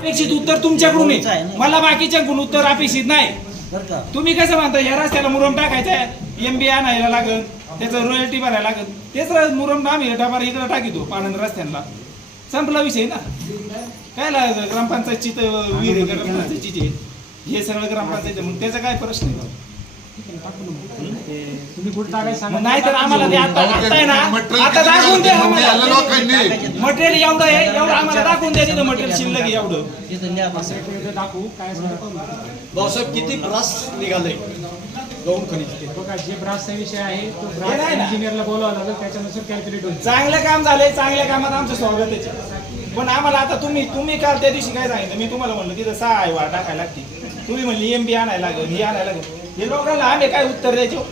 अपेक्षित उत्तर तुमच्याकडून आहे. मला बाकीच्याकडून उत्तर अपेक्षित नाही. तुम्ही कसं म्हणता या रस्त्याला मुरम टाकायचा आहे एम बी आणायला लागल त्याचं रॉयल्टी भरायला लागल. तेच मुरम आम्ही डबार इकडे टाकितो पाणंद रस्त्यांना. संपला विषय ना? काय ग्रामपंचायतची तर विहीर ग्रामपंचायतीची. हे सगळं ग्रामपंचायत. मग त्याचा काय प्रश्न आहे? तुम्ही कुठं टाकायचं सांगा मग नाही तर आम्हाला ते आता आता आहे ना आता दाखवून द्या आम्हाला. लोकांनी. मटेरियल एवढं आहे एवढं आम्हाला दाखवून द्या तिथं मटेरियल शिल्लक आहे एवढं. तिथं लिहा बसा. इथं दाखवू काय. भाऊसाहेब किती ब्रास निघाले? गौण खनिज. बघा जे ब्रासचा विषय आहे तो ब्रास. इंजिनियरला बोलावं लागेल त्याच्यानुसार कॅल्क्युलेट होईल. चांगलं काम झालंय चांगल्या कामात आमचं स्वागत आहे. पण आम्हाला आता तुम्ही तुम्ही काल त्या दिवशी काय सांगितलं? मी तुम्हाला म्हणलं तिथं सहा आहे वा टाकायला लागते तुम्ही म्हणली एम बी आणायला लागेल हे आणायला लागेल. हे लोकांना आम्ही काय उत्तर द्यायचो?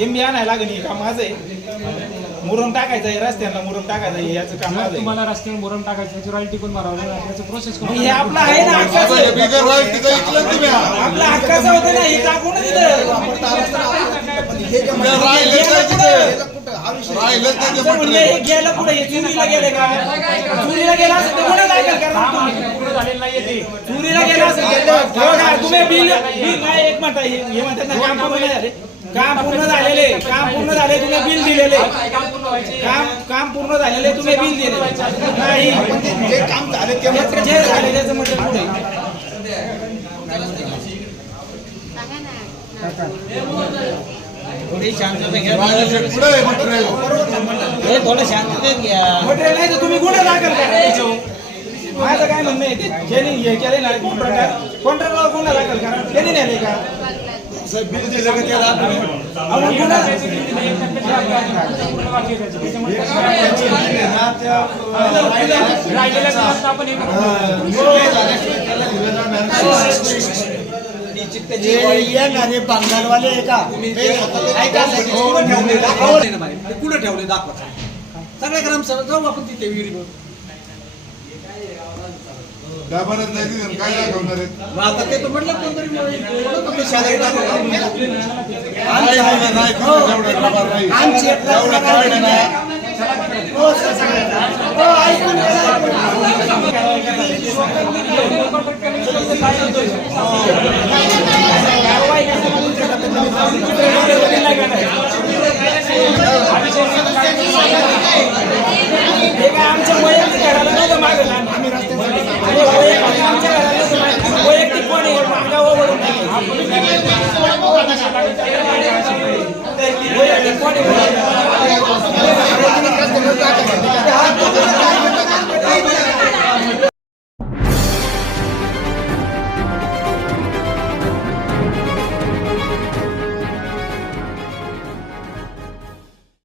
एम बी आणायला लागेल हे काम माझं आहे. मुरम टाकायचं आहे रस्त्यांना मुरम टाकायचं आहे याचं काम माझं आहे. तुम्हाला रस्त्यावर मुरम टाकायचं त्याची रॉयल्टी पण मारावं लागेल त्याचं प्रोसेस मग हे आपलं आहे. ना हक्काचं बिगर रॉयल्टीचं ऐकलं तुम्ही आपलं हक्काचं होतं ना हे टाकू ना तिथं राहिलं गेलं कुठं? तिथे. राहिलं तर ते आमचं म्हणणं हे गेलं हे चोरीला गेले का? चोरीला गेला असेल तर गुन्हा दाखल करा ना तुम्ही. चोरीला गेला असेल तुम्ही बिल बिल नाही एक म्हणता हे हे म्हणतात ना काम पूर्ण झाले. काम पूर्ण झालेले. काम पूर्ण झाले तुम्ही बिल दिलेले. काम काम पूर्ण झालेले तुम्ही बिल दिलेले. नाही. जे काम झाले ते जे जे झाले त्याचं म्हटलं पुढे. थोडी शांतता घ्या. पुढे हे थोडं शांततेत घ्या. मटेरियल नाही तर तुम्ही गुन्हा दाखल करा. त्याच्यावर. माझं काय म्हणणं आहे ते ज्यांनी हे केले ना कॉन्ट्रॅक्टर कॉन्ट्रॅक्टवर गुन्हा दाखल करा त्यांनी नेले का बिल दिलं का त्याला अहो, मग गुन्हा पूर्ण बाकी आहे त्याचं. त्याच्यामुळे राहिलेल्या दिवसात आपण एक येणारे बांगालवाले आहे का कुठं ठेवले दाखवा. सगळ्या ग्रामसभा जाऊ आपण तिथे विहिरीवर. डबारात नाही काय दाखवणार आहेत? मग आता ते तर म्हटलं कोणतरी म्हणत होते शाळेत दाखवा. नाही नाही एवढं डबा नाही. एवढं काढलं ना. हे